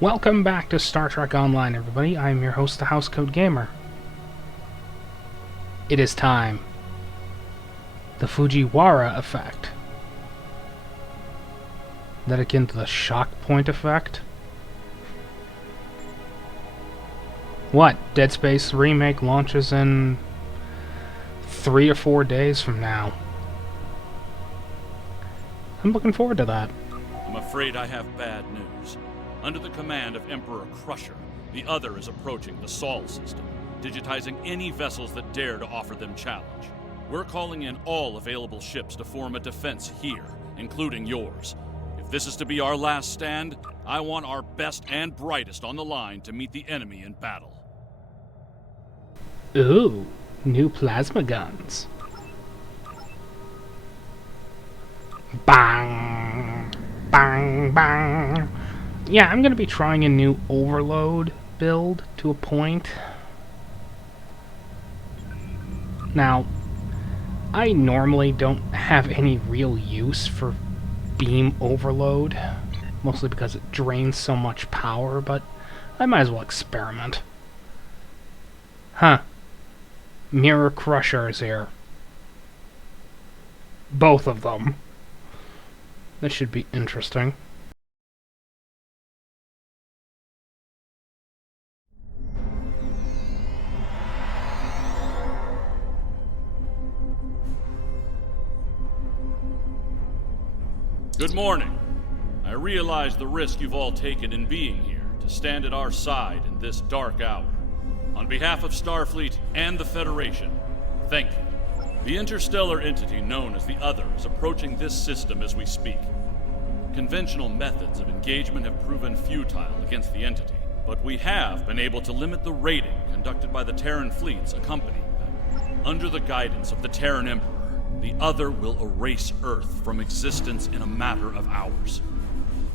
Welcome back to Star Trek Online, everybody. I'm your host, the Housecoat Gamer. It is time. The Fujiwhara effect. That akin to the shock point effect? What? Dead Space remake launches in 3 or 4 days from now. I'm looking forward to that. I'm afraid I have bad news. Under the command of Emperor Crusher, the Other is approaching the Sol system, digitizing any vessels that dare to offer them challenge. We're calling in all available ships to form a defense here, including yours. If this is to be our last stand, I want our best and brightest on the line to meet the enemy in battle. Ooh, new plasma guns. Bang! Bang! Bang! Yeah, I'm gonna be trying a new overload build to a point. Now, I normally don't have any real use for beam overload, mostly because it drains so much power, but I might as well experiment. Huh. Mirror Crushers here. Both of them. This should be interesting. Good morning. I realize the risk you've all taken in being here to stand at our side in this dark hour. On behalf of Starfleet and the Federation, thank you. The interstellar entity known as the Other is approaching this system as we speak. Conventional methods of engagement have proven futile against the entity, but we have been able to limit the raiding conducted by the Terran fleets accompanying them. Under the guidance of the Terran Emperor, the Other will erase Earth from existence in a matter of hours.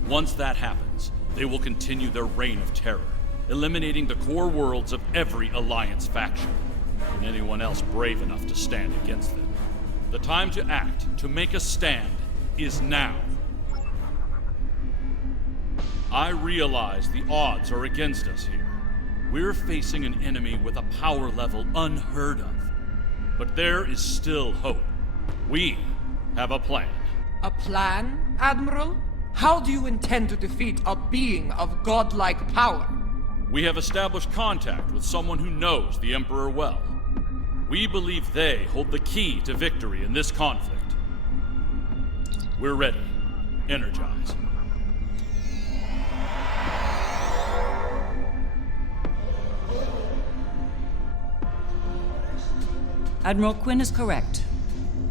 Once that happens, they will continue their reign of terror, eliminating the core worlds of every Alliance faction, and anyone else brave enough to stand against them. The time to act, to make a stand, is now. I realize the odds are against us here. We're facing an enemy with a power level unheard of. But there is still hope. We have a plan. A plan, Admiral? How do you intend to defeat a being of godlike power? We have established contact with someone who knows the Emperor well. We believe they hold the key to victory in this conflict. We're ready. Energize. Admiral Quinn is correct.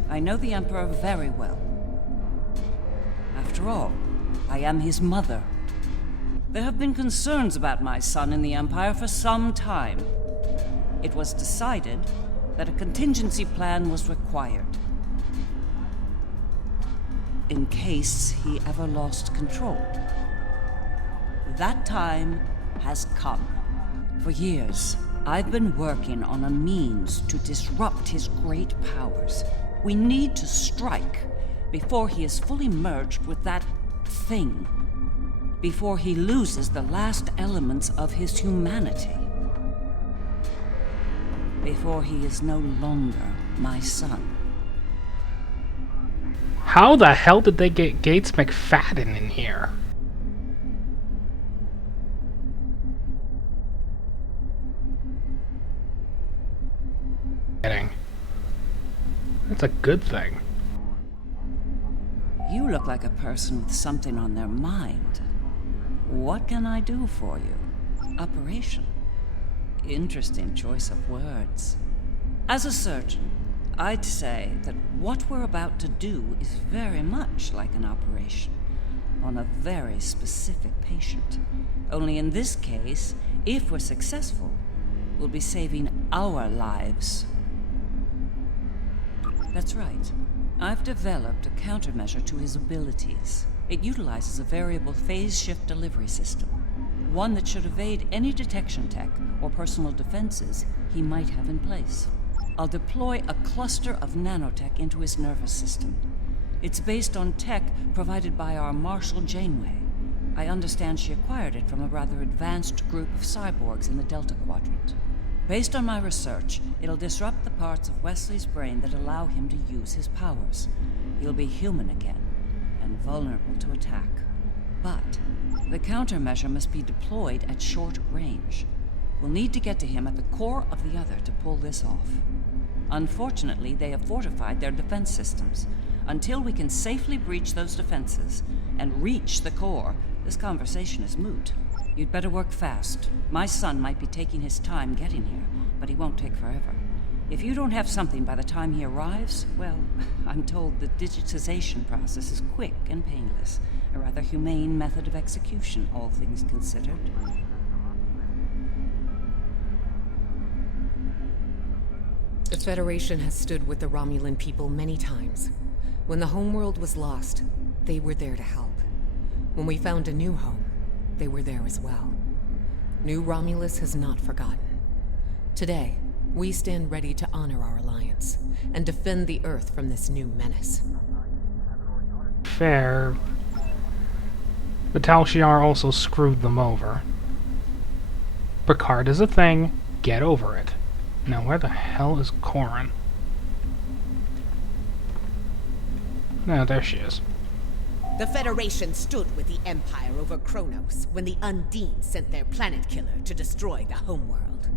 I know the Emperor very well. After all, I am his mother. There have been concerns about my son in the Empire for some time. It was decided that a contingency plan was required. In case he ever lost control. That time has come. For years, I've been working on a means to disrupt his great powers. We need to strike before he is fully merged with that thing. Before he loses the last elements of his humanity. Before he is no longer my son. How the hell did they get Gates McFadden in here? That's a good thing. You look like a person with something on their mind. What can I do for you? Operation. Interesting choice of words. As a surgeon, I'd say that what we're about to do is very much like an operation on a very specific patient. Only in this case, if we're successful, we'll be saving our lives. That's right. I've developed a countermeasure to his abilities. It utilizes a variable phase shift delivery system. One that should evade any detection tech or personal defenses he might have in place. I'll deploy a cluster of nanotech into his nervous system. It's based on tech provided by our Marshal Janeway, I understand she acquired it from a rather advanced group of cyborgs in the Delta Quadrant. Based on my research, it'll disrupt the parts of Wesley's brain that allow him to use his powers. He'll be human again, and vulnerable to attack. But the countermeasure must be deployed at short range. We'll need to get to him at the core of the other to pull this off. Unfortunately, they have fortified their defense systems. Until we can safely breach those defenses and reach the core, this conversation is moot. You'd better work fast. My son might be taking his time getting here, but he won't take forever. If you don't have something by the time he arrives, well, I'm told the digitization process is quick and painless. A rather humane method of execution, all things considered. The Federation has stood with the Romulan people many times. When the homeworld was lost, they were there to help. When we found a new home, they were there as well. New Romulus has not forgotten. Today, we stand ready to honor our alliance and defend the Earth from this new menace. Fair. The Tal Shiar also screwed them over. Picard is a thing. Get over it. Now where the hell is Corin? No, there she is. The Federation stood with the Empire over Kronos when the Undine sent their planet killer to destroy the homeworld.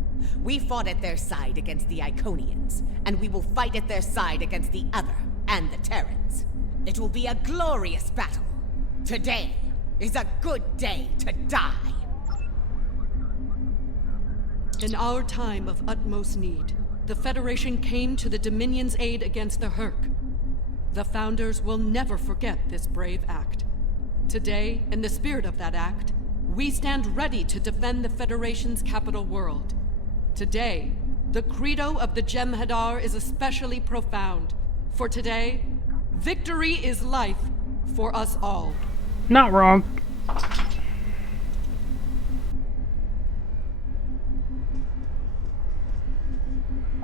We fought at their side against the Iconians, and we will fight at their side against the other and the Terrans. It will be a glorious battle. Today is a good day to die. In our time of utmost need, the Federation came to the Dominion's aid against the Herc. The Founders will never forget this brave act. Today, in the spirit of that act, we stand ready to defend the Federation's capital world. Today, the credo of the Jem'Hadar is especially profound. For today, victory is life for us all. Not wrong.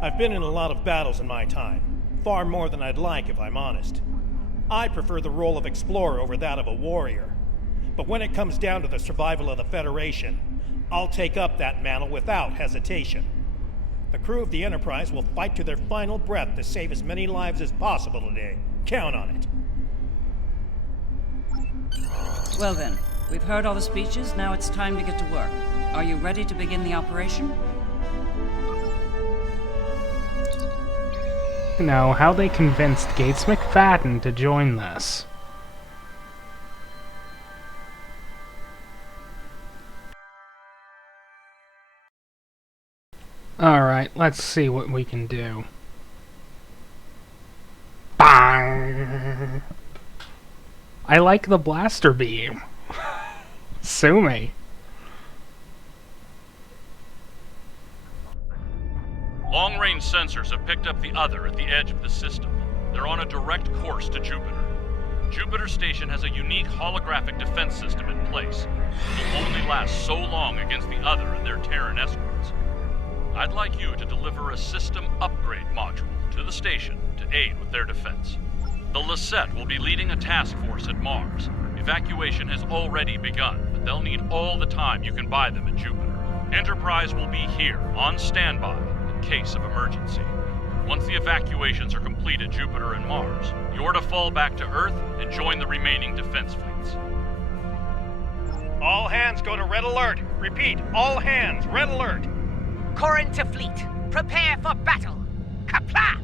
I've been in a lot of battles in my time. Far more than I'd like, if I'm honest. I prefer the role of explorer over that of a warrior. But when it comes down to the survival of the Federation, I'll take up that mantle without hesitation. The crew of the Enterprise will fight to their final breath to save as many lives as possible today. Count on it. Well then, we've heard all the speeches, now it's time to get to work. Are you ready to begin the operation? Know how they convinced Gates McFadden to join this. Alright, let's see what we can do. Bang! I like the blaster beam. Sue me. Long-range sensors have picked up the other at the edge of the system. They're on a direct course to Jupiter. Jupiter Station has a unique holographic defense system in place. It will only last so long against the other and their Terran escorts. I'd like you to deliver a system upgrade module to the station to aid with their defense. The Lisette will be leading a task force at Mars. Evacuation has already begun, but they'll need all the time you can buy them at Jupiter. Enterprise will be here, on standby, in case of emergency. Once the evacuations are complete at Jupiter and Mars, you're to fall back to Earth and join the remaining defense fleets. All hands go to Red Alert. Repeat, all hands, Red Alert. Corin to fleet. Prepare for battle. Kapla!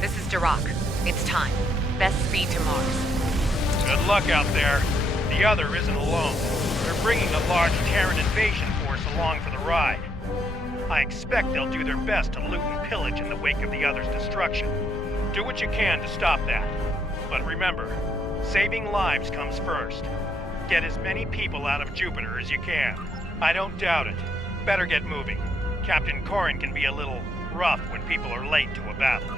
This is Dirac. It's time. Best speed to Mars. Good luck out there. The other isn't alone. They're bringing a large Terran invasion force along for the ride. I expect they'll do their best to loot and pillage in the wake of the other's destruction. Do what you can to stop that. But remember, saving lives comes first. Get as many people out of Jupiter as you can. I don't doubt it. Better get moving. Captain Corin can be a little rough when people are late to a battle.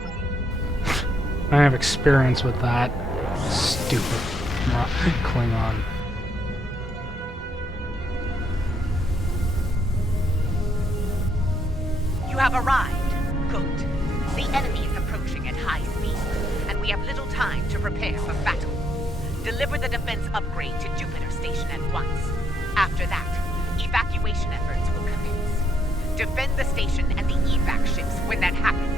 I have experience with that. Stupid Klingon. You have arrived. Good. The enemy is approaching at high speed, and we have little time to prepare for battle. Deliver the defense upgrade to Jupiter Station at once. After that, evacuation efforts will commence. Defend the station and the evac ships when that happens.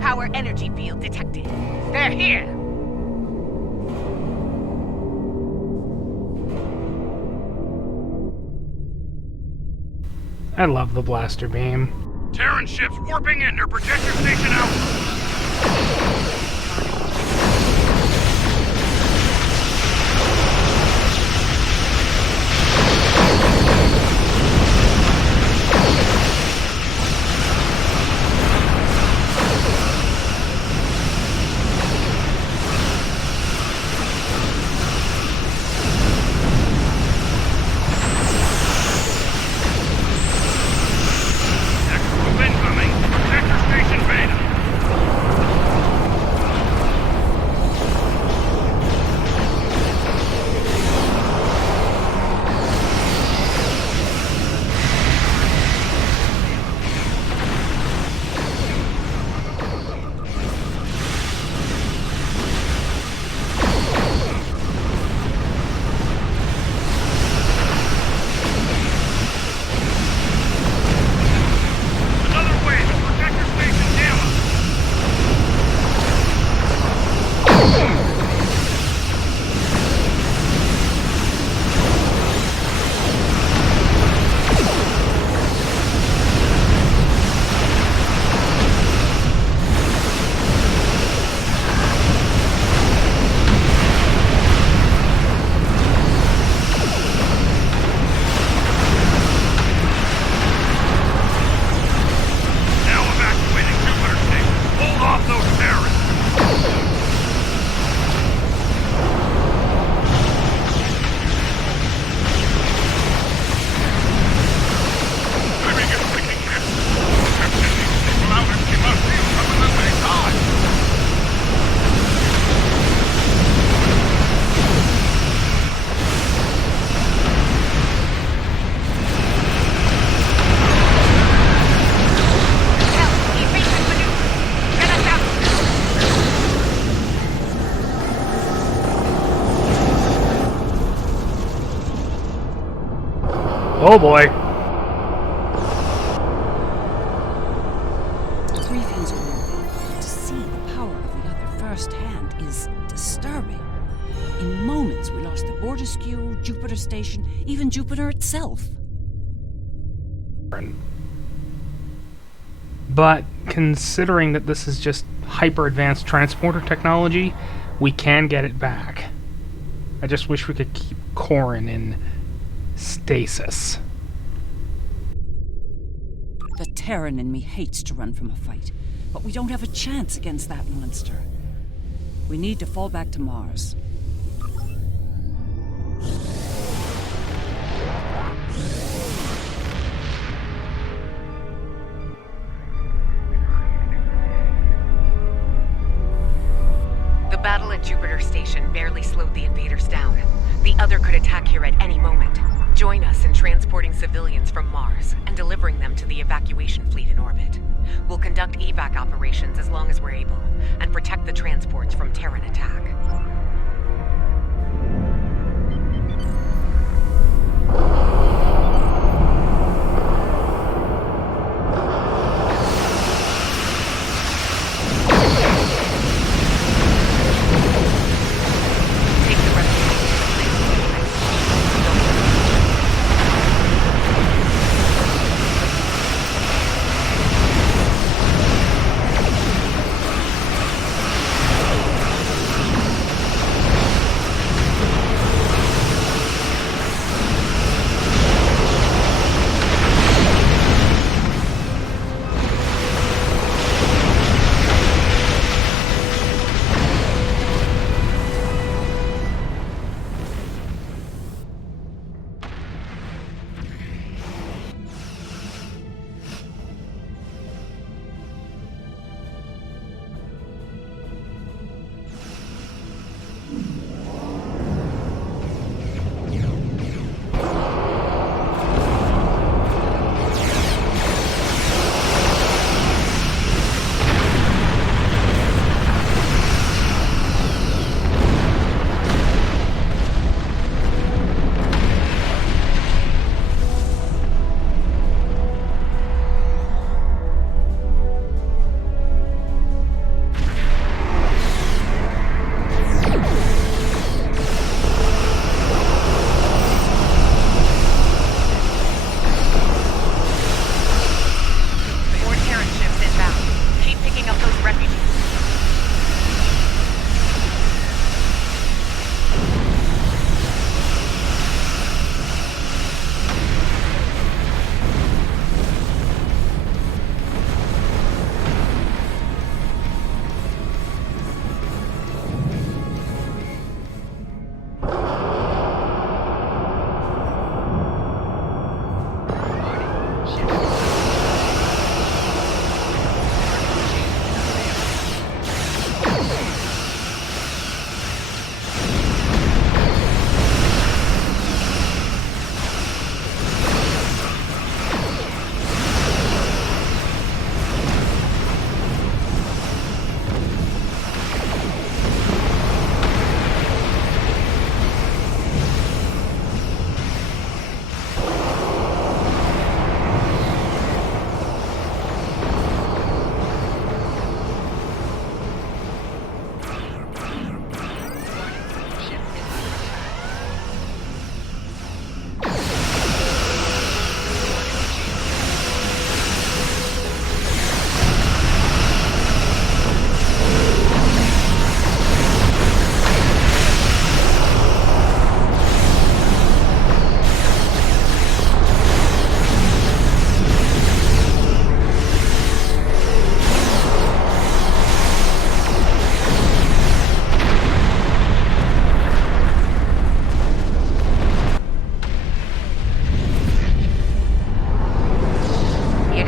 Power energy field detected. They're here! I love the blaster beam. Terran ships warping in their protector station out! Oh boy. Three things are moving. To see the power of the other firsthand is disturbing. In moments, we lost the Border-Skew, Jupiter Station, even Jupiter itself. But considering that this is just hyper-advanced transporter technology, we can get it back. I just wish we could keep Corrin in stasis. The Terran in me hates to run from a fight, but we don't have a chance against that monster. We need to fall back to Mars. The battle at Jupiter Station barely slowed the invaders down. The other could attack here at any moment. Join us in transporting civilians from Mars and delivering them to the evacuation fleet in orbit. We'll conduct evac operations as long as we're able, and protect the transports from Terran attack.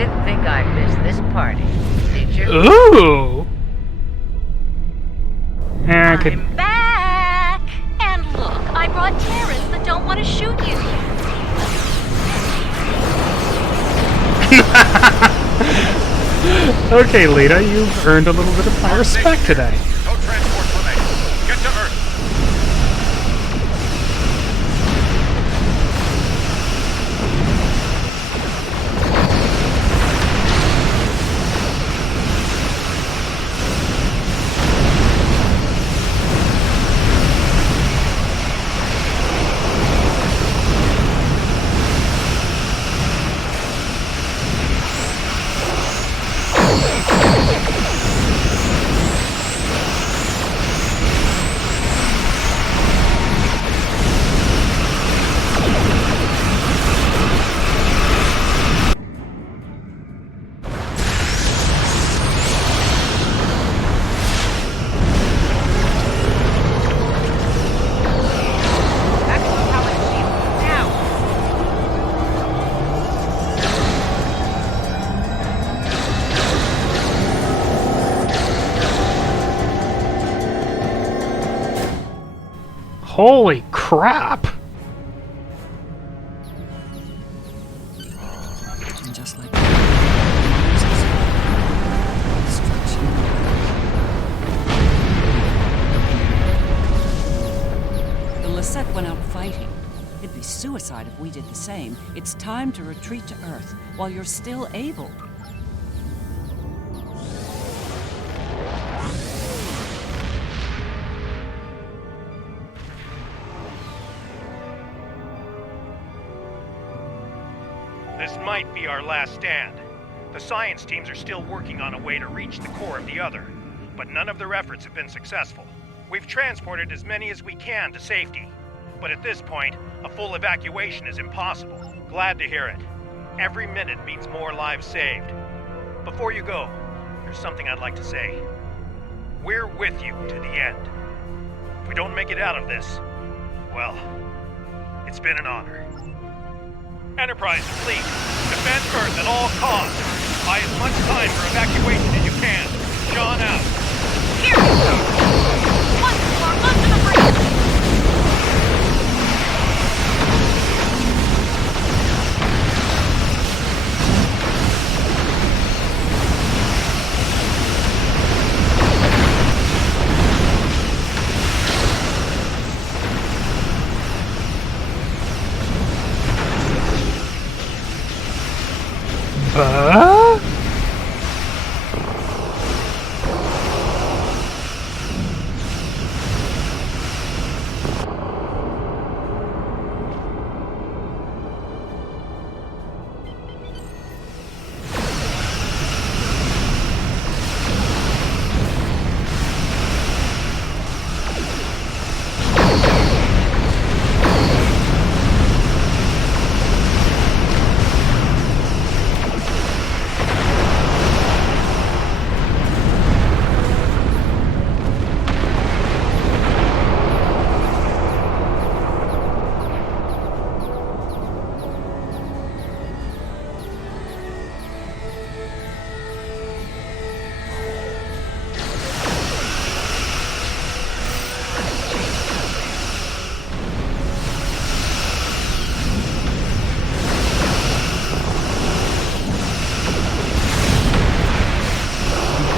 didn't think I'd miss this party, did you? Ooh! I'm back! And look, I brought Terrans that don't want to shoot you. Okay, Lita, you've earned a little bit of my respect today. No transport formation. Get to Earth. Holy crap! And just like destruction. The Lisette went out fighting. It'd be suicide if we did the same. It's time to retreat to Earth while you're still able. This might be our last stand. The science teams are still working on a way to reach the core of the other, but none of their efforts have been successful. We've transported as many as we can to safety, but at this point, a full evacuation is impossible. Glad to hear it. Every minute means more lives saved. Before you go, there's something I'd like to say. We're with you to the end. If we don't make it out of this, well, it's been an honor. Enterprise and Fleet, defend Earth at all costs. Buy as much time for evacuation as you can. John out. Here! Once more, onto the bridge!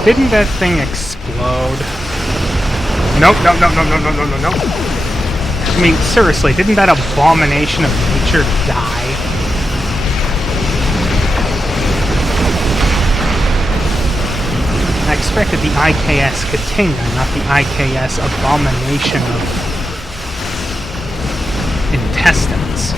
Didn't that thing explode? Nope, no. I mean, seriously, didn't that abomination of nature die? I expected the IKS Katinga, not the IKS abomination of intestines.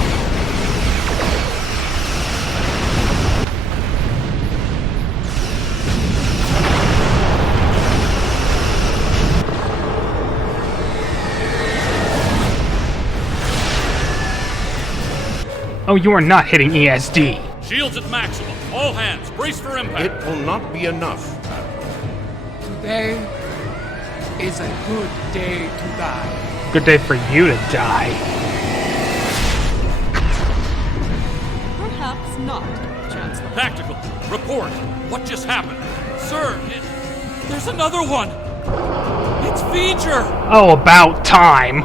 Oh, you are not hitting ESD. Shields at maximum. All hands, brace for impact. It will not be enough. Today is a good day to die. Good day for you to die. Perhaps not, Chancellor. Tactical, report. What just happened? Sir, there's another one. It's V'ger. Oh, about time.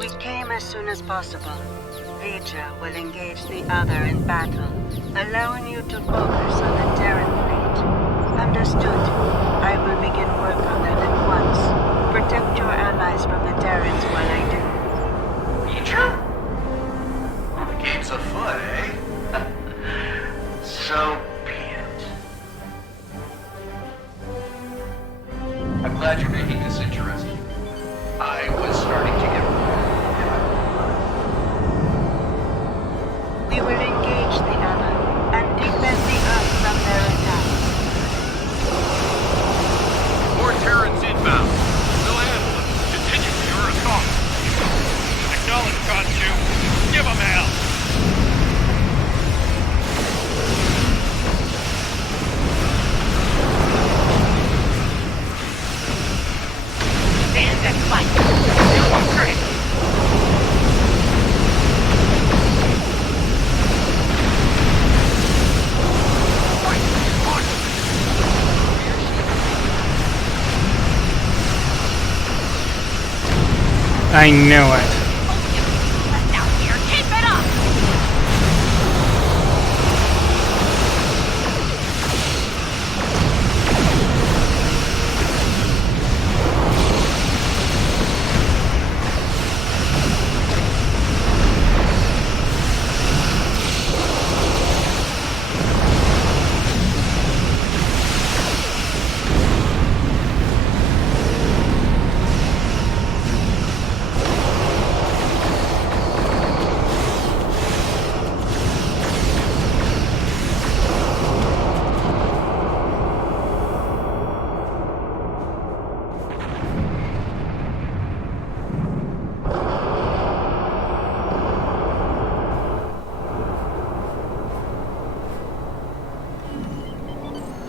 We came as soon as possible. V'ger will engage the other in battle, allowing you to focus on the Terran fleet. Understood. I will begin work on them at once. Protect your allies from the Terrans while I do. V'ger? Well, the game's afoot, eh? So be it. I'm glad you're making this interesting. I was starting to get bored. We will engage the other and defend the Earth from their attacks. More Terrans inbound. We'll handle it. Continue your assault. Acknowledge, Khonshu. Give 'em hell. Stand and fight. No one hurt it. I knew it. Left out here. Keep it up!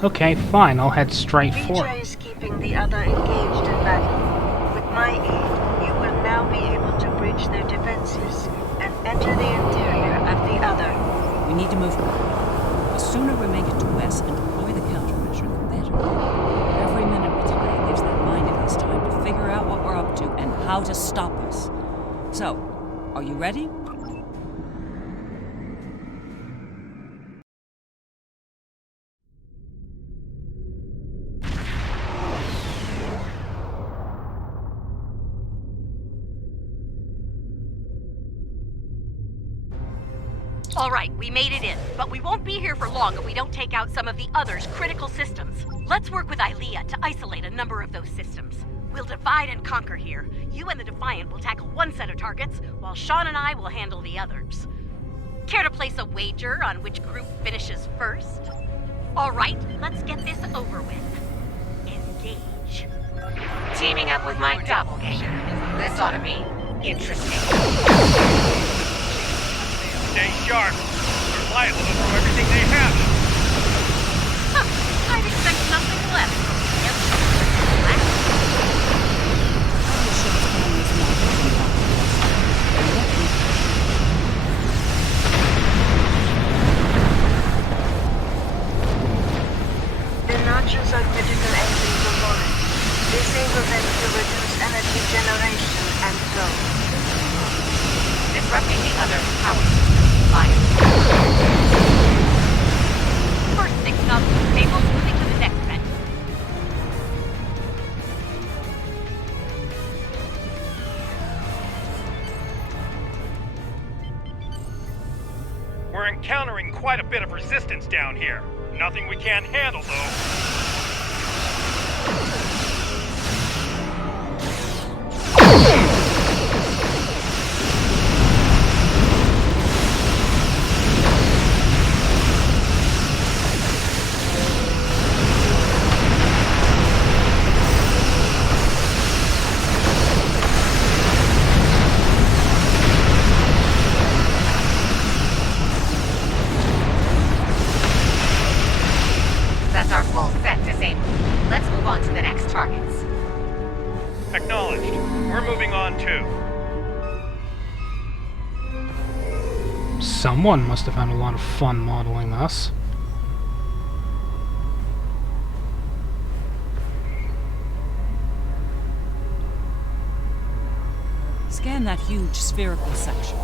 Okay, fine, I'll head straight for V'ger it. is keeping the other engaged in battle. With my aid, you will now be able to breach their defenses and enter the interior of the other. We need to move quickly. The sooner we make it to West and deploy the countermeasure, the better. Every minute we delay gives that mind of his time to figure out what we're up to and how to stop us. So, are you ready? All right, we made it in, but we won't be here for long if we don't take out some of the other's critical systems. Let's work with Ilea to isolate a number of those systems. We'll divide and conquer here. You and the Defiant will tackle one set of targets, while Sean and I will handle the others. Care to place a wager on which group finishes first? All right, let's get this over with. Engage. Teaming up with my doppelganger. This ought to be interesting. Stay sharp. They're liable to throw everything they have. Huh, I'd expect nothing less. The nodules are critical engines of orange. Disable them to reduce energy generation and flow. Disrupting the other's power. Fire. First six up, Mabel's moving to the next vent. We're encountering quite a bit of resistance down here. Nothing we can't handle, though. That's our full set disabled. Let's move on to the next targets. Acknowledged. We're moving on too. Someone must have had a lot of fun modeling us. Scan that huge spherical section.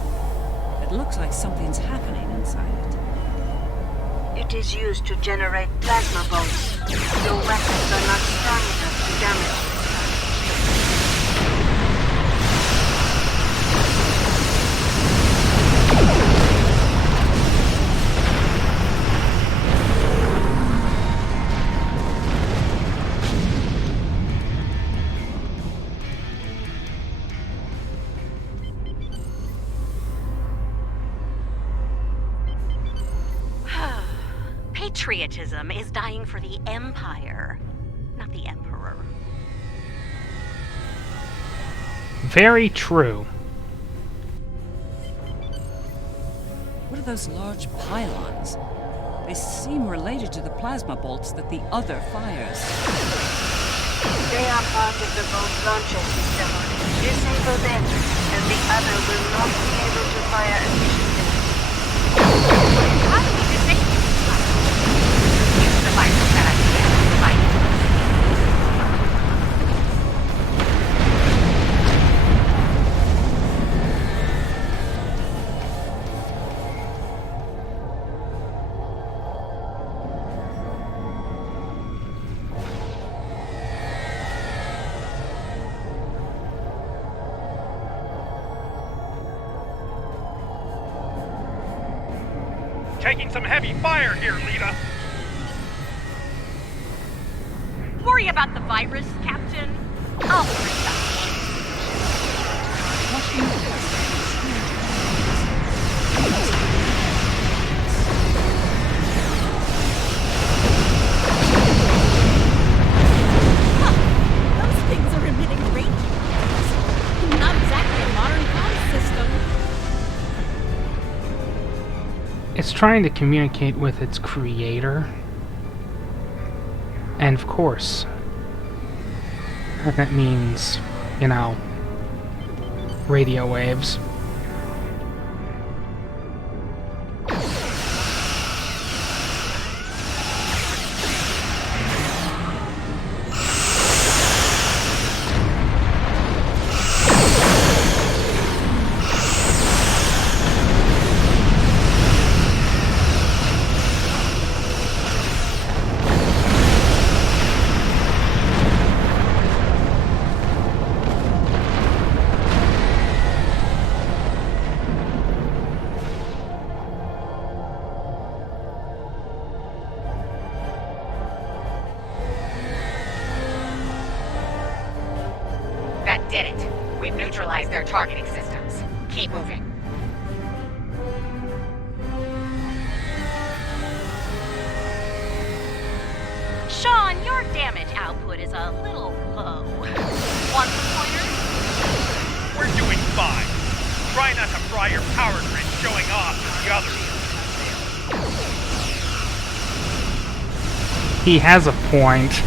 It looks like something's happening inside it. It is used to generate plasma bolts. Your weapons are not strong enough to damage it. Patriotism is dying for the Empire, not the Emperor. Very true. What are those large pylons? They seem related to the plasma bolts that the other fires. They are part of the bolt launcher system. Disable them, and the other will not be able to fire efficiently. How do we disable it? Use the virus that I can fight. Taking some heavy fire here, Lita. Worry about the virus, Captain. I'll bring that. Those things are emitting radiation. Not exactly a modern comm system. It's trying to communicate with its creator. And of course, that means, you know, radio waves. That did it. We've neutralized their targeting systems. Keep moving. Sean, your damage output is a little low. Want some pointers? We're doing fine. Try not to fry your power grid showing off to the others. He has a point.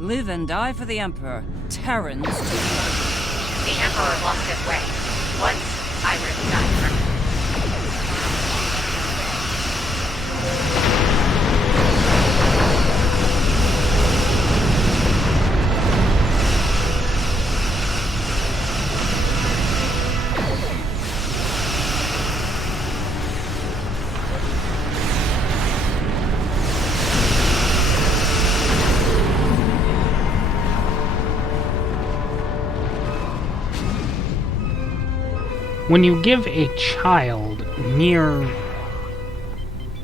Live and die for the Emperor. Terrans to the end. The Emperor lost his way. Once, I would have died for him. When you give a child near,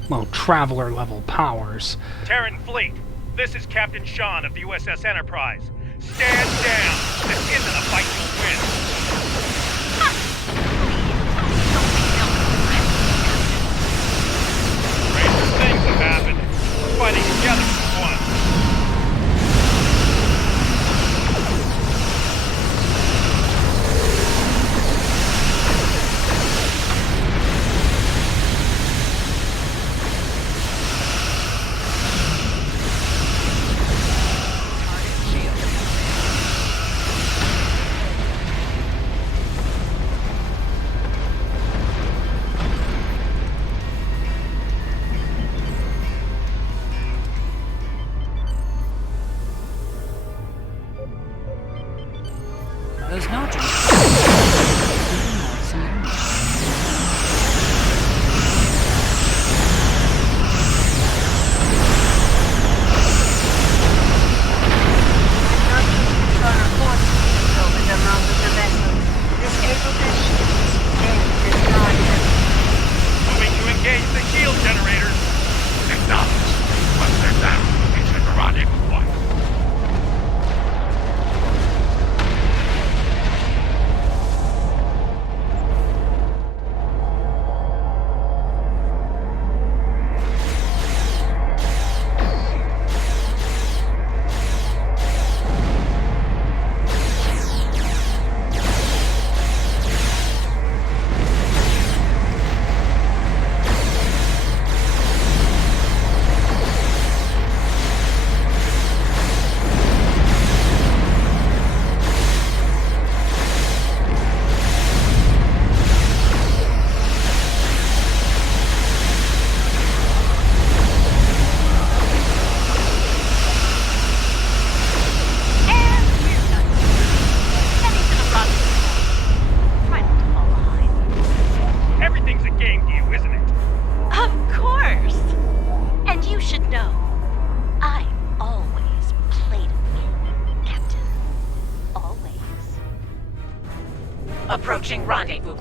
well, traveler level powers. Terran Fleet, this is Captain Sean of the USS Enterprise. Stand down. This isn't a fight you'll win.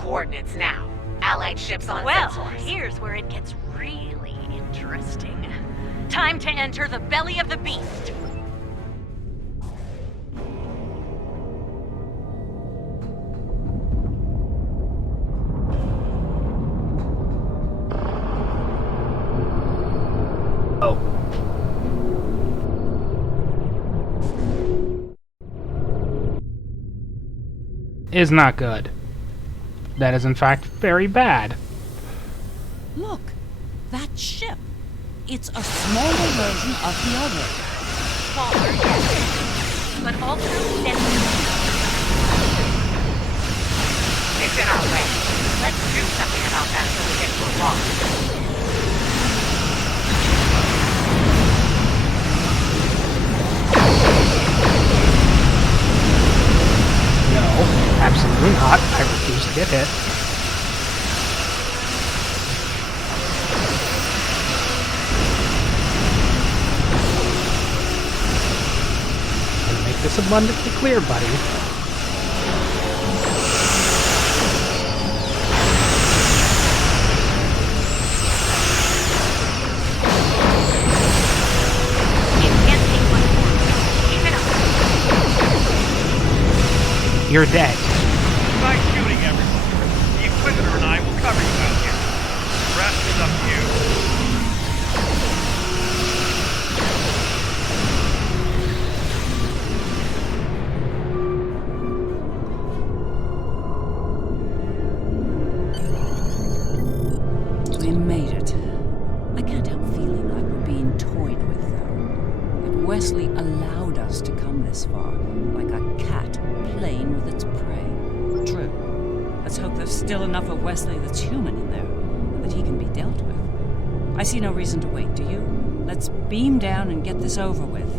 coordinates now. Allied ships on Well, sensors. here's where it gets really interesting. Time to enter the belly of the beast. Oh. Is not good. That is in fact very bad. Look, that ship. It's a smaller version of the other. Smaller, yes. But also denser. It's in our way. Let's do something about that so we can move on. No, absolutely not. I refuse to get hit. Make this abundantly clear, buddy. It can't take much more. Keep it up. You're dead. Try shooting everyone. The Inquisitor and I will cover you out here. The rest is up to you. We made it. I can't help feeling like we're being toyed with, though. Like Wesley allowed us to come this far, like a cat playing with its prey. True. Let's hope there's still enough of Wesley that's human in there, and that he can be dealt with. I see no reason to wait, do you? Let's beam down and get this over with.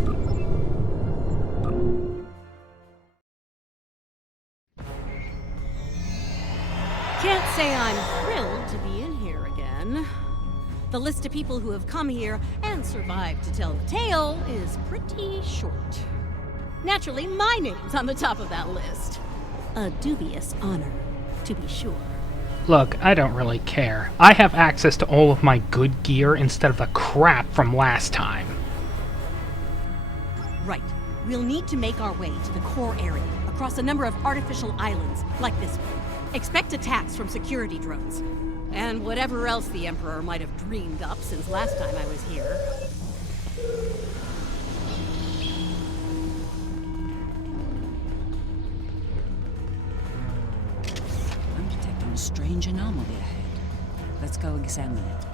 Can't say I'm thrilled to be in here again. The list of people who have come here and survived to tell the tale is pretty short. Naturally, my name's on the top of that list. A dubious honor, to be sure. Look, I don't really care. I have access to all of my good gear instead of the crap from last time. Right. We'll need to make our way to the core area, across a number of artificial islands, like this one. Expect attacks from security drones. And whatever else the Emperor might have dreamed up since last time I was here. I'm detecting a strange anomaly ahead. Let's go examine it.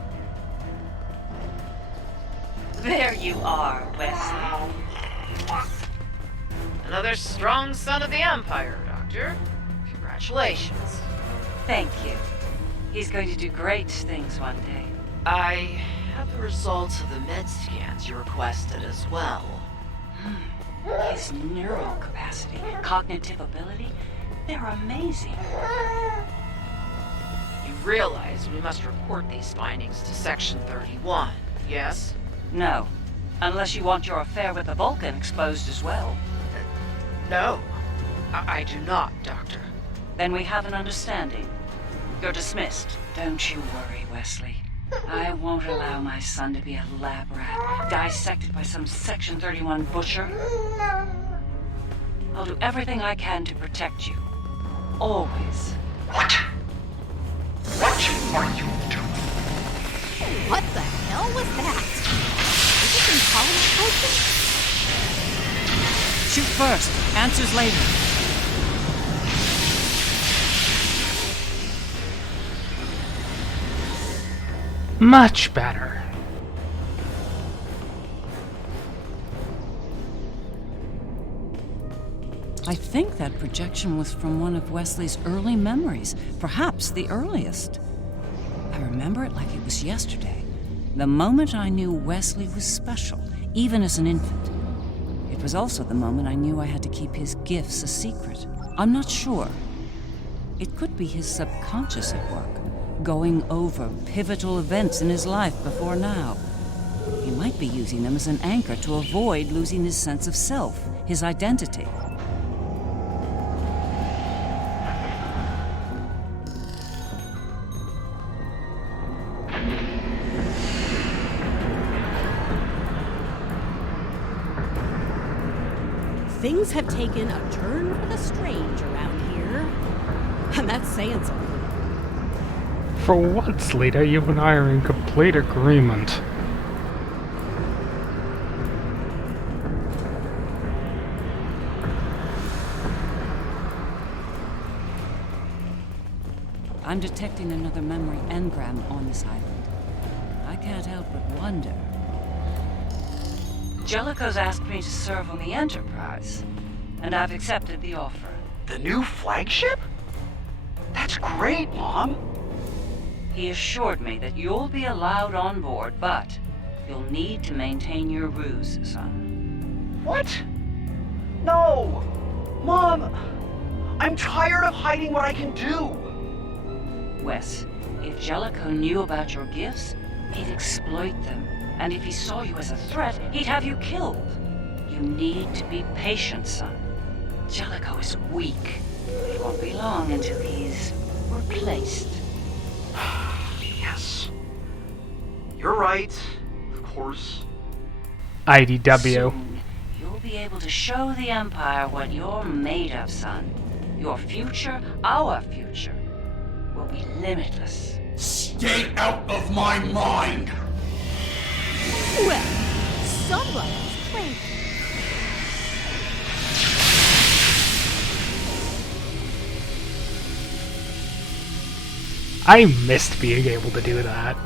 There you are, Wesley. Another strong son of the Empire, Doctor. Congratulations. Thank you. He's going to do great things one day. I have the results of the med scans you requested as well. His neural capacity, cognitive ability, they're amazing. You realize we must report these findings to Section 31, yes? No. Unless you want your affair with the Vulcan exposed as well. No. I do not, Doctor. Then we have an understanding. You're dismissed. Don't you worry, Wesley. I won't allow my son to be a lab rat, dissected by some Section 31 butcher. I'll do everything I can to protect you. Always. What? What are you doing? What the hell was that? Is this intolerant potion? Shoot first, answers later. Much better. I think that projection was from one of Wesley's early memories, perhaps the earliest. I remember it like it was yesterday, the moment I knew Wesley was special, even as an infant. It was also the moment I knew I had to keep his gifts a secret. I'm not sure. It could be his subconscious at work, going over pivotal events in his life before now. He might be using them as an anchor to avoid losing his sense of self, his identity. Things have taken a turn for the strange around here. And that's saying something. For once, leader, you and I are in complete agreement. I'm detecting another memory engram on this island. I can't help but wonder. Jellicoe's asked me to serve on the Enterprise, and I've accepted the offer. The new flagship? That's great, Mom! He assured me that you'll be allowed on board, but you'll need to maintain your ruse, son. What? No! Mom! I'm tired of hiding what I can do! Wes, if Jellicoe knew about your gifts, he'd exploit them. And if he saw you as a threat, he'd have you killed. You need to be patient, son. Jellicoe is weak. It won't be long until he's replaced. Yes. You're right, of course. IDW. Soon, you'll be able to show the Empire what you're made of, son. Your future, our future, will be limitless. Stay out of my mind! Well, someone's playing. I missed being able to do that.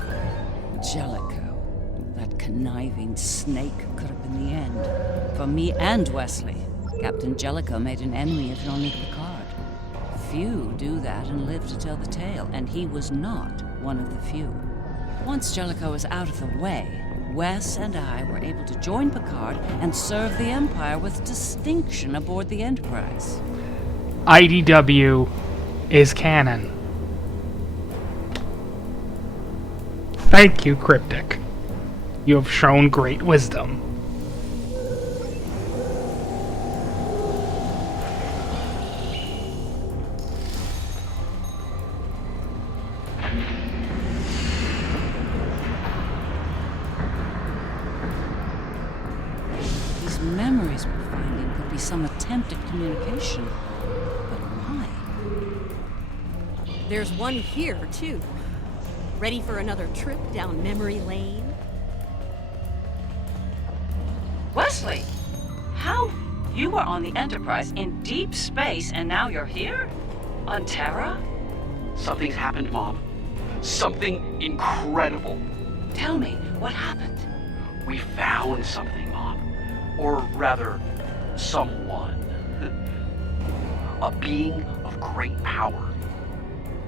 Jellicoe, that conniving snake, could have been the end. For me and Wesley. Captain Jellicoe made an enemy of Jean-Luc Picard. Few do that and live to tell the tale, and he was not one of the few. Once Jellicoe was out of the way, Wes and I were able to join Picard and serve the Empire with distinction aboard the Enterprise. IDW is canon. Thank you, Cryptic. You have shown great wisdom. These memories we're finding could be some attempt at communication. But why? There's one here, too. Ready for another trip down memory lane? Wesley! How? You were on the Enterprise in deep space and now you're here? On Terra? Something's happened, Mom. Something incredible. Tell me, what happened? We found something, Mom. Or rather, someone. A being of great power.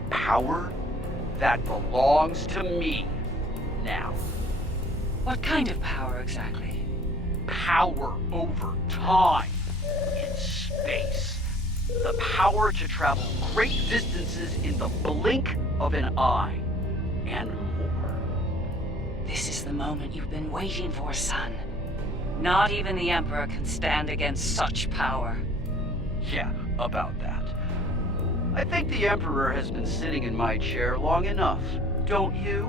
Power that belongs to me now. What kind of power exactly? Power over time in space. The power to travel great distances in the blink of an eye. And more. This is the moment you've been waiting for, son. Not even the Emperor can stand against such power. Yeah, about that. I think the Emperor has been sitting in my chair long enough, don't you?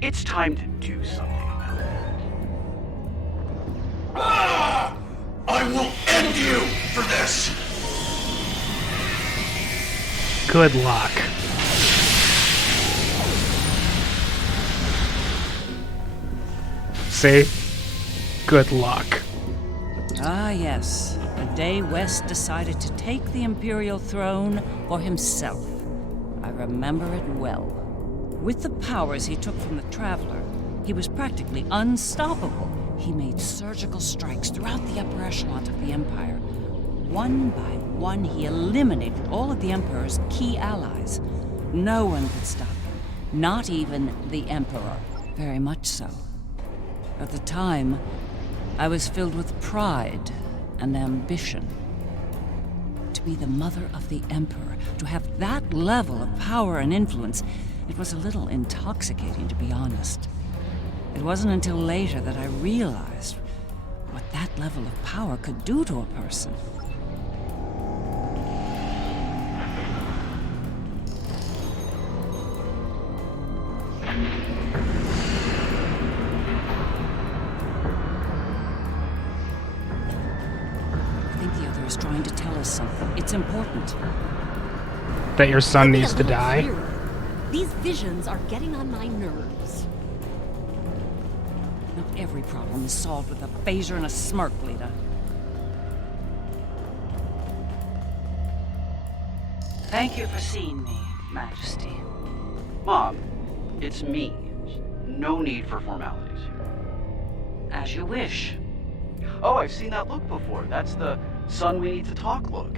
It's time to do something about that. Ah! I will end you for this! Good luck. See? Good luck. Ah, yes. The day Wes decided to take the Imperial throne for himself. I remember it well. With the powers he took from the Traveler, he was practically unstoppable. He made surgical strikes throughout the upper echelons of the Empire. One by one, he eliminated all of the Emperor's key allies. No one could stop him, not even the Emperor. Very much so. At the time, I was filled with pride and ambition. To be the mother of the Emperor, to have that level of power and influence, it was a little intoxicating, to be honest. It wasn't until later that I realized what that level of power could do to a person. Redux trying to tell us something. It's important. That your son Be a needs to little die? clearer. These visions are getting on my nerves. Not every problem is solved with a phaser and a smirk, Lita. Thank you for seeing me, Majesty. Mom, it's me. No need for formalities. As you wish. Oh, I've seen that look before. That's the son we need to talk look.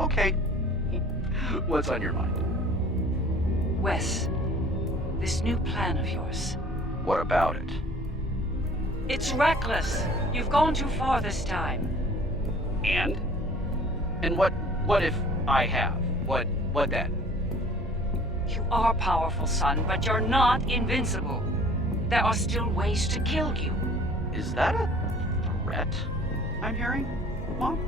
Okay. What's on your mind? Wes, this new plan of yours. What about it? It's reckless. You've gone too far this time. And? And what if I have? What then? You are powerful, son, but you're not invincible. There are still ways to kill you. Is that a threat I'm hearing, Mom?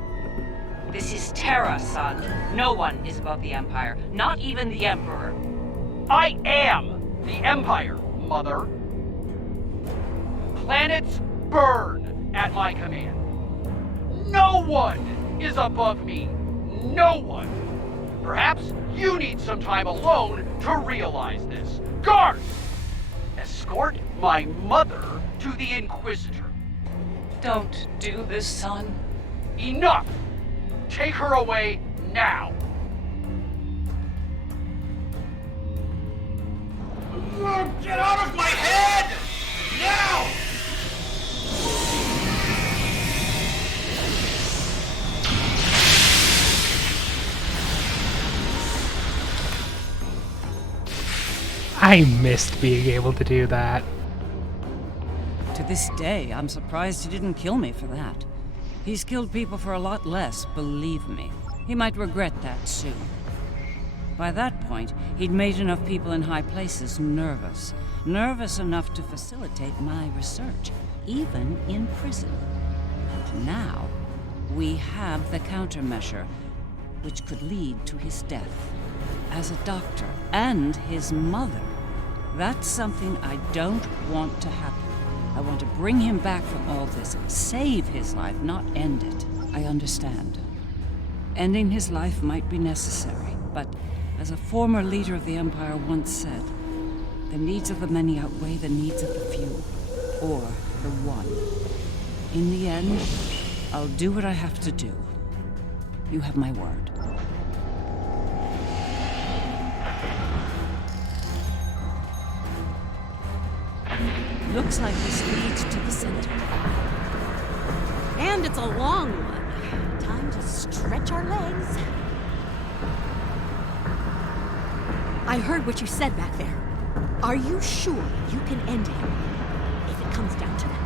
This is Terra, son. No one is above the Empire, not even the Emperor. I am the Empire, Mother. Planets burn at my command. No one is above me. No one. Perhaps you need some time alone to realize this. Guards! Escort my mother to the Inquisitor. Don't do this, son. Enough! Take her away now! Get out of my head! Now! I missed being able to do that. To this day, I'm surprised he didn't kill me for that. He's killed people for a lot less, believe me. He might regret that soon. By that point, he'd made enough people in high places nervous. Nervous enough to facilitate my research, even in prison. And now, we have the countermeasure, which could lead to his death. As a doctor, and his mother. That's something I don't want to happen. I want to bring him back from all this, save his life, not end it. I understand. Ending his life might be necessary, but as a former leader of the Empire once said, the needs of the many outweigh the needs of the few, or the one. In the end, I'll do what I have to do. You have my word. Looks like this leads to the center. And it's a long one. Time to stretch our legs. I heard what you said back there. Are you sure you can end him if it comes down to that?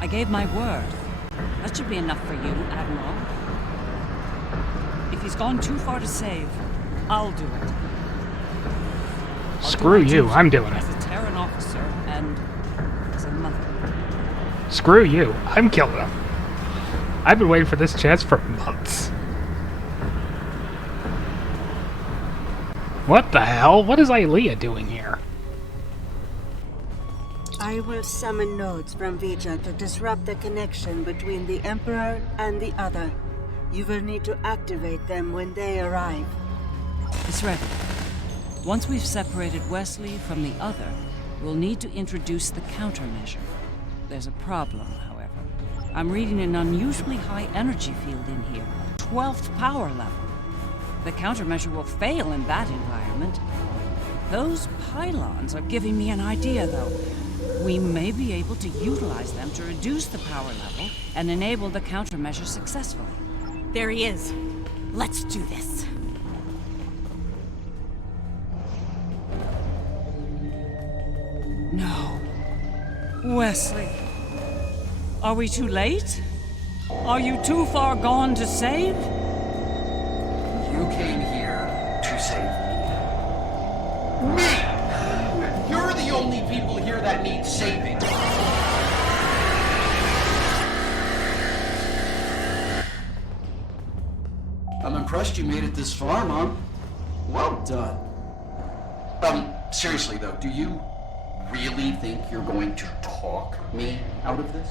I gave my word. That should be enough for you, Admiral. If he's gone too far to save, I'll do it. Screw you, I'm doing it. As a Terran officer and as a mother. Screw you, I'm killing him. I've been waiting for this chance for months. What the hell? What is Ilea doing here? I will summon nodes from Vija to disrupt the connection between the Emperor and the other. You will need to activate them when they arrive. It's ready. Once we've separated Wesley from the other, we'll need to introduce the countermeasure. There's a problem, however. I'm reading an unusually high energy field in here, 12th power level. The countermeasure will fail in that environment. Those pylons are giving me an idea, though. We may be able to utilize them to reduce the power level and enable the countermeasure successfully. There he is. Let's do this. No. Wesley. Are we too late? Are you too far gone to save? You came here to save me. Me! You're the only people here that need saving. I'm impressed you made it this far, Mom. Well done. Seriously though, do you really think you're going to talk me out of this?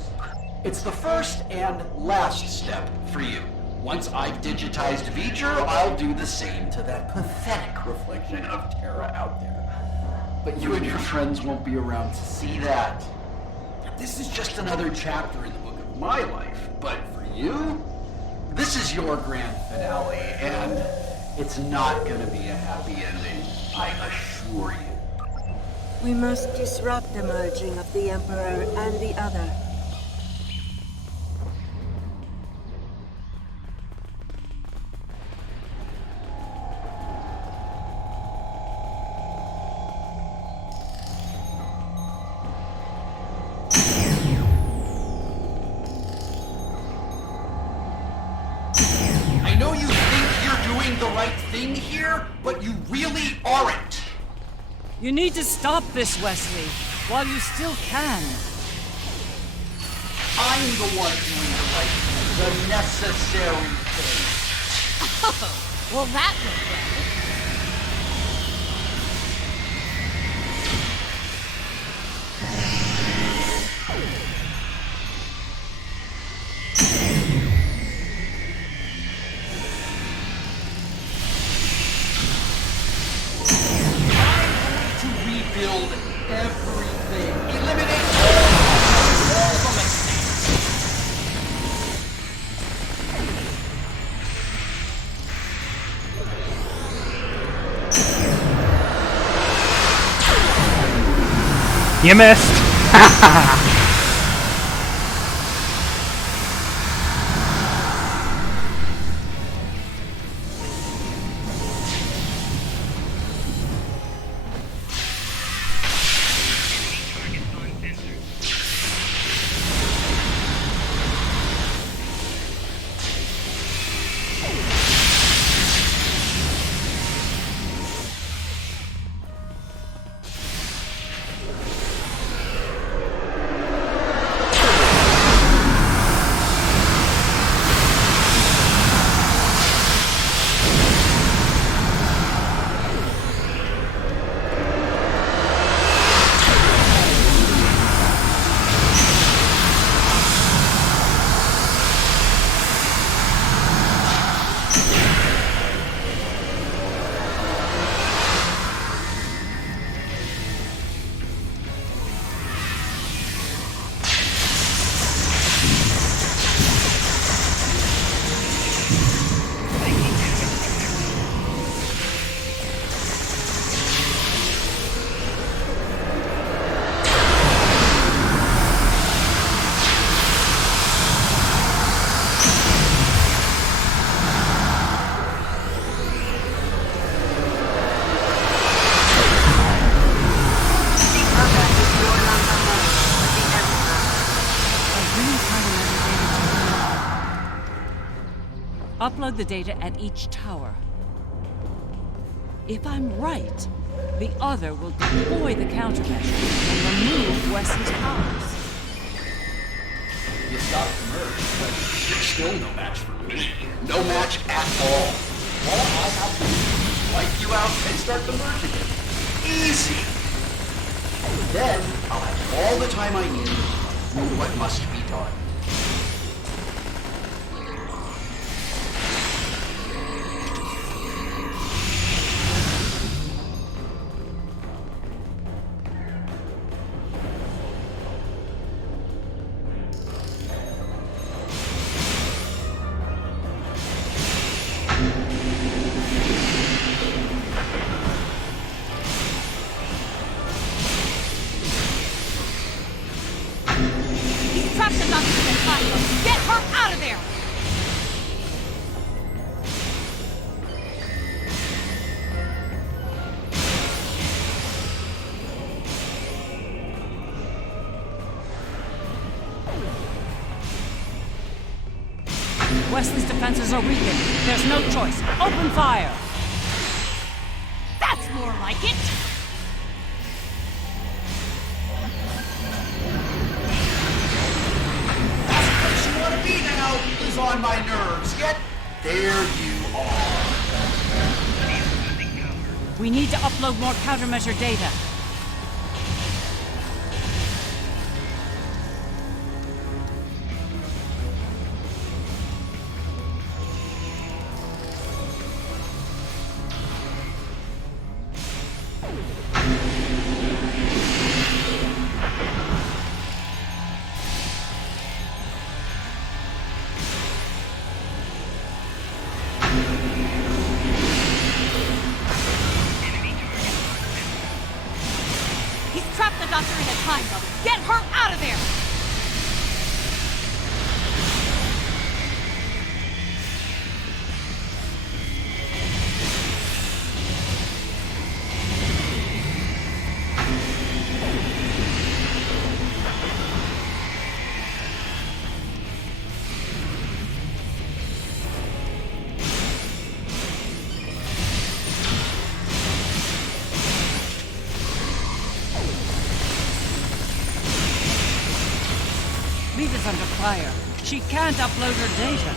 It's the first and last step for you. Once I've digitized V'ger, I'll do the same to that pathetic reflection of Terra out there. But you and your friends won't be around to see that. This is just another chapter in the book of my life, but for you, this is your grand finale, and it's not gonna be a happy ending, I assure you. We must disrupt the merging of the Emperor and the other. I know you think you're doing the right thing here, but you really aren't. You need to stop this, Wesley, while you still can. I'm the one doing the right thing, the necessary thing. Oh, well that went well. Build everything. Eliminate all the mistakes. You missed. Upload the data at each tower. If I'm right, the other will deploy the countermeasure and remove Wesley's powers. You stopped the merge, but you're still no match for me. No match at all. All I have to do is wipe you out and start the merge again. Easy! Then, I'll have all the time I need to do what must be done. Wesley's defenses are weakened. There's no choice. Open fire! That's more like it! That's the place you want to be now is on my nerves, yet there you are. We need to upload more countermeasure data. Trap the Doctor in a time bubble. Get her out of there! Leave is under fire. She can't upload her data.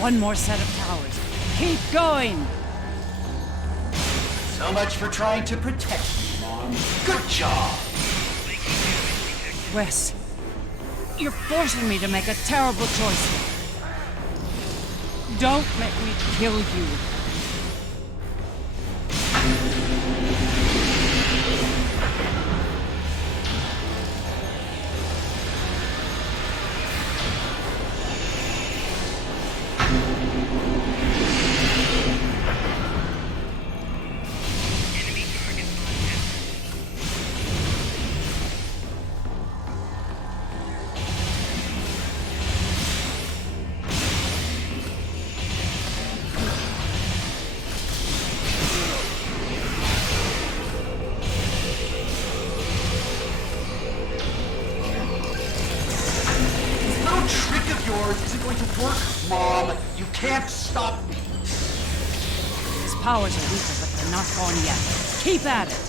One more set of towers. Keep going! So much for trying to protect me, Mom. Good job! Wes, you're forcing me to make a terrible choice. Don't let me kill you. Powers are weaker, but they're not gone yet. Keep at it!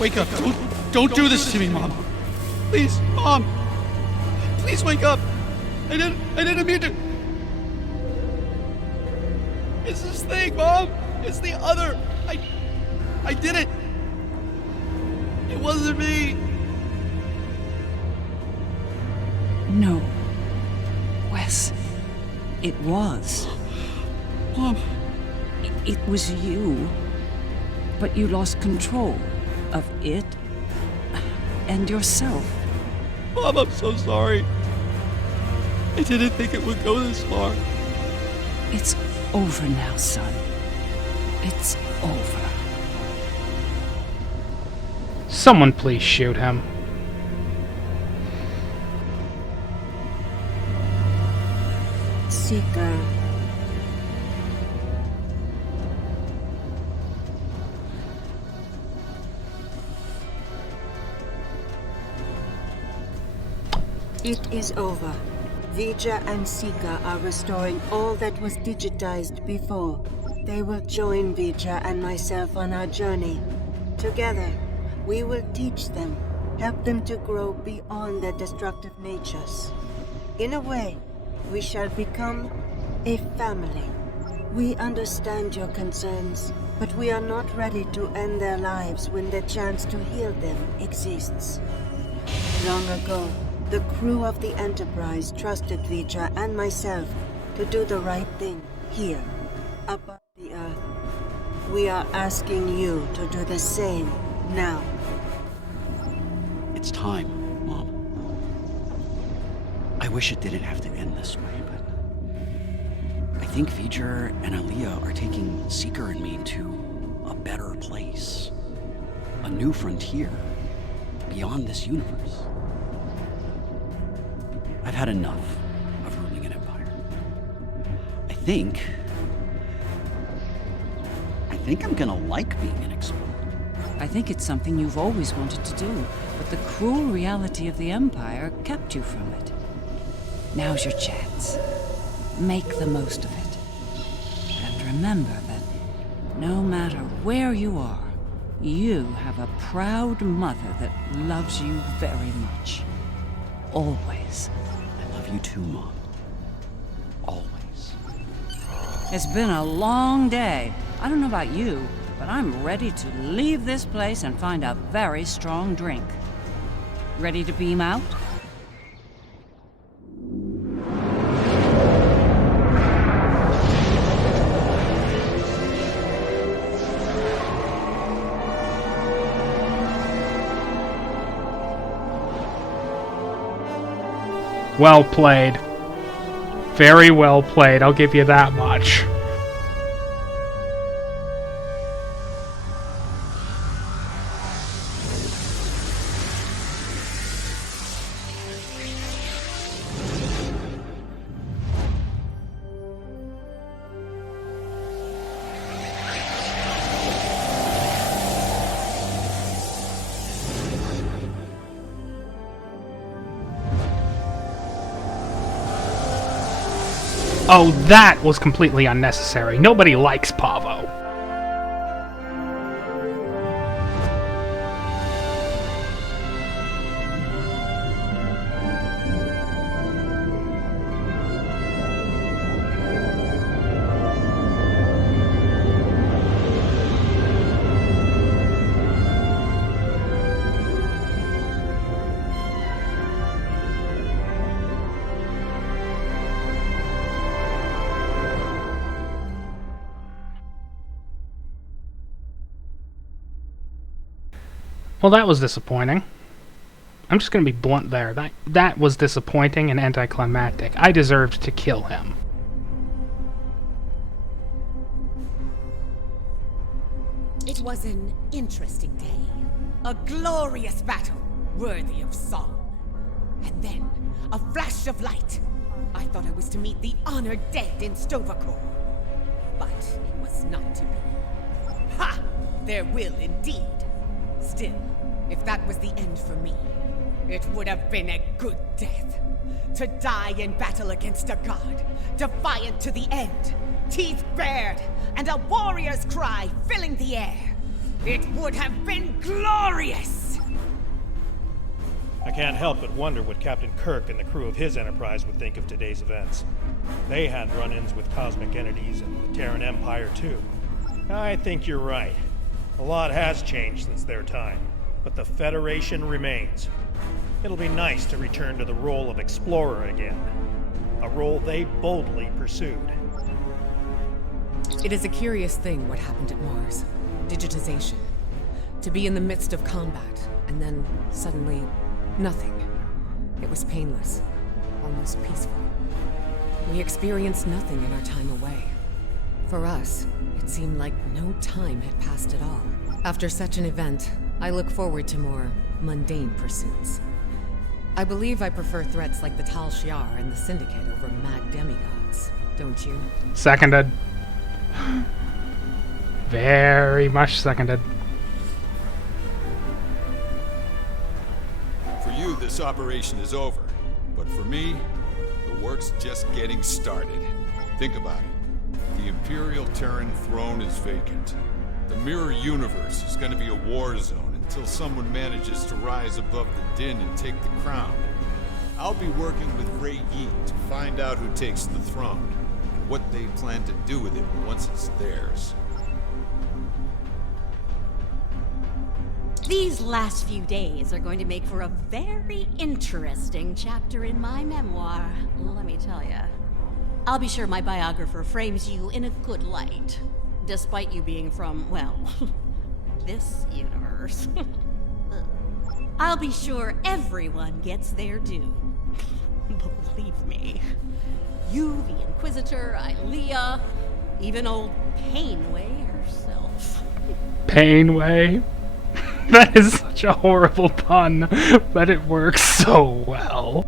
Wake up. Don't do this to me, Mom. Please, Mom. Please wake up. I didn't mean to. It's this thing, Mom. It's the other. I did it. It wasn't me. No. Wes. It was. Mom. It was you. But you lost control of it and yourself. Mom, I'm so sorry. I didn't think it would go this far. It's over now, son. It's over. Someone please shoot him. Seeker. It is over. Vija and Sika are restoring all that was digitized before. They will join Vija and myself on our journey. Together, we will teach them, help them to grow beyond their destructive natures. In a way, we shall become a family. We understand your concerns, but we are not ready to end their lives when the chance to heal them exists. Long ago, the crew of the Enterprise trusted Vija and myself to do the right thing here, above the Earth. We are asking you to do the same now. It's time, Mom. wish it didn't have to end this way, but I think V'ger and Aaliyah are taking Seeker and me to a better place. A new frontier beyond this universe. I've had enough of ruling an empire. I think I'm gonna like being an explorer. I think it's something you've always wanted to do, but the cruel reality of the Empire kept you from it. Now's your chance. Make the most of it. And remember that no matter where you are, you have a proud mother that loves you very much. Always. I love you too, Mom. Always. It's been a long day. I don't know about you, but I'm ready to leave this place and find a very strong drink. Ready to beam out? Well played. Very well played, I'll give you that much. Oh, that was completely unnecessary. Nobody likes Pavo. Well, that was disappointing. I'm just going to be blunt there. That was disappointing and anticlimactic. I deserved to kill him. It was an interesting day. A glorious battle, worthy of song. And then, a flash of light. I thought I was to meet the honored dead in Stavokor. But it was not to be. Ha! There will indeed. Still, if that was the end for me, it would have been a good death. To die in battle against a god, defiant to the end, teeth bared, and a warrior's cry filling the air. It would have been glorious! I can't help but wonder what Captain Kirk and the crew of his Enterprise would think of today's events. They had run-ins with cosmic entities and the Terran Empire, too. I think you're right. A lot has changed since their time, but the Federation remains. It'll be nice to return to the role of explorer again, a role they boldly pursued. It is a curious thing what happened at Mars. Digitization. To be in the midst of combat, and then suddenly, nothing. It was painless, almost peaceful. We experienced nothing in our time away. For us, it seemed like no time had passed at all. After such an event, I look forward to more mundane pursuits. I believe I prefer threats like the Tal Shiar and the Syndicate over mad demigods, don't you? Seconded. Very much seconded. For you, this operation is over. But for me, the work's just getting started. Think about it. The Imperial Terran throne is vacant. The Mirror Universe is going to be a war zone until someone manages to rise above the din and take the crown. I'll be working with Ray Yi to find out who takes the throne, and what they plan to do with it once it's theirs. These last few days are going to make for a very interesting chapter in my memoir, let me tell you. I'll be sure my biographer frames you in a good light, despite you being from, well, this universe. I'll be sure everyone gets their due. Believe me. You, the Inquisitor, Ilea, even old Painway herself. Painway? That is such a horrible pun, but it works so well.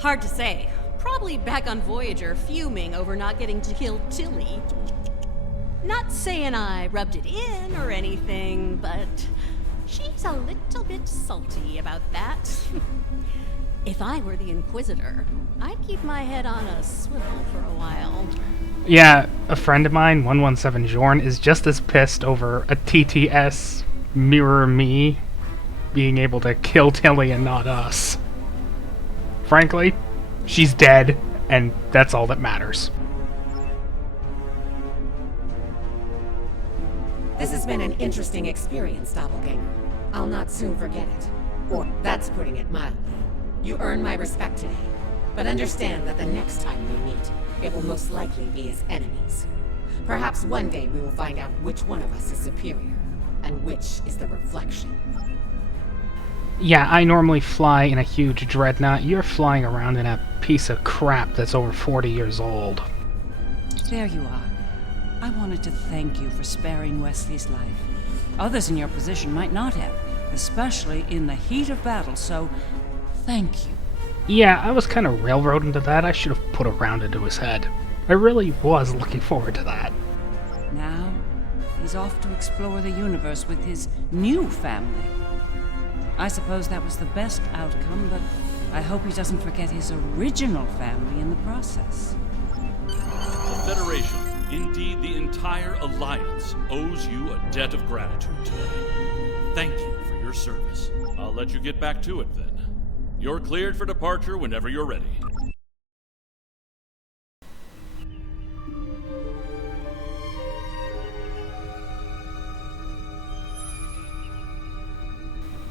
Hard to say. Probably back on Voyager, fuming over not getting to kill Tilly. Not saying I rubbed it in or anything, but she's a little bit salty about that. If I were the Inquisitor, I'd keep my head on a swivel for a while. Yeah, a friend of mine, 117 Jorn, is just as pissed over a TTS mirror me being able to kill Tilly and not us. Frankly, she's dead, and that's all that matters. This has been an interesting experience, Doppelganger. I'll not soon forget it. Or, that's putting it mildly. You earned my respect today, but understand that the next time we meet, it will most likely be as enemies. Perhaps one day we will find out which one of us is superior, and which is the reflection. Yeah, I normally fly in a huge Dreadnought. You're flying around in a piece of crap that's over 40 years old. There you are. I wanted to thank you for sparing Wesley's life. Others in your position might not have, especially in the heat of battle, so thank you. Yeah, I was kind of railroading to that. I should have put a round into his head. I really was looking forward to that. Now, he's off to explore the universe with his new family. I suppose that was the best outcome, but I hope he doesn't forget his original family in the process. The Federation, indeed the entire Alliance, owes you a debt of gratitude today. Thank you for your service. I'll let you get back to it then. You're cleared for departure whenever you're ready.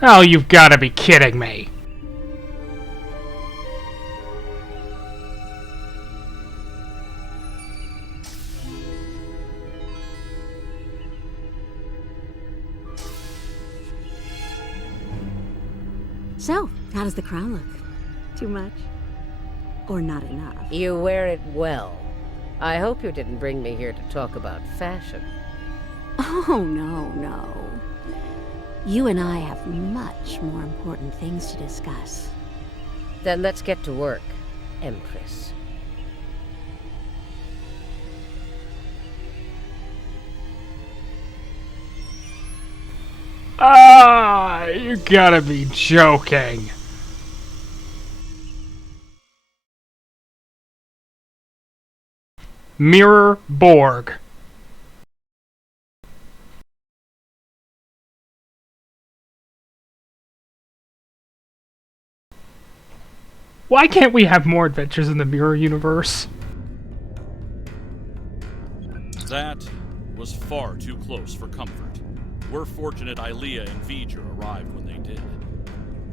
Oh, you've got to be kidding me. So, how does the crown look? Too much? Or not enough? You wear it well. I hope you didn't bring me here to talk about fashion. Oh, no. You and I have much more important things to discuss. Then let's get to work, Empress. Ah, you gotta be joking. Mirror Borg. Why can't we have more adventures in the Mirror Universe? That was far too close for comfort. We're fortunate Ilea and V'ger arrived when they did.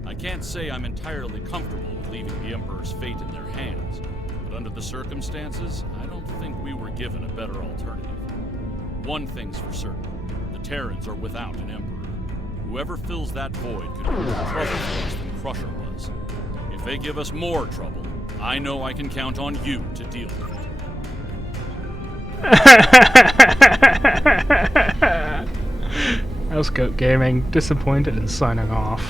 I can't say I'm entirely comfortable with leaving the Emperor's fate in their hands, but under the circumstances, I don't think we were given a better alternative. One thing's for certain, the Terrans are without an Emperor. Whoever fills that void could be more trouble for us than Crusher was. If they give us more trouble, I know I can count on you to deal with it. Housecoat Gaming, disappointed and signing off.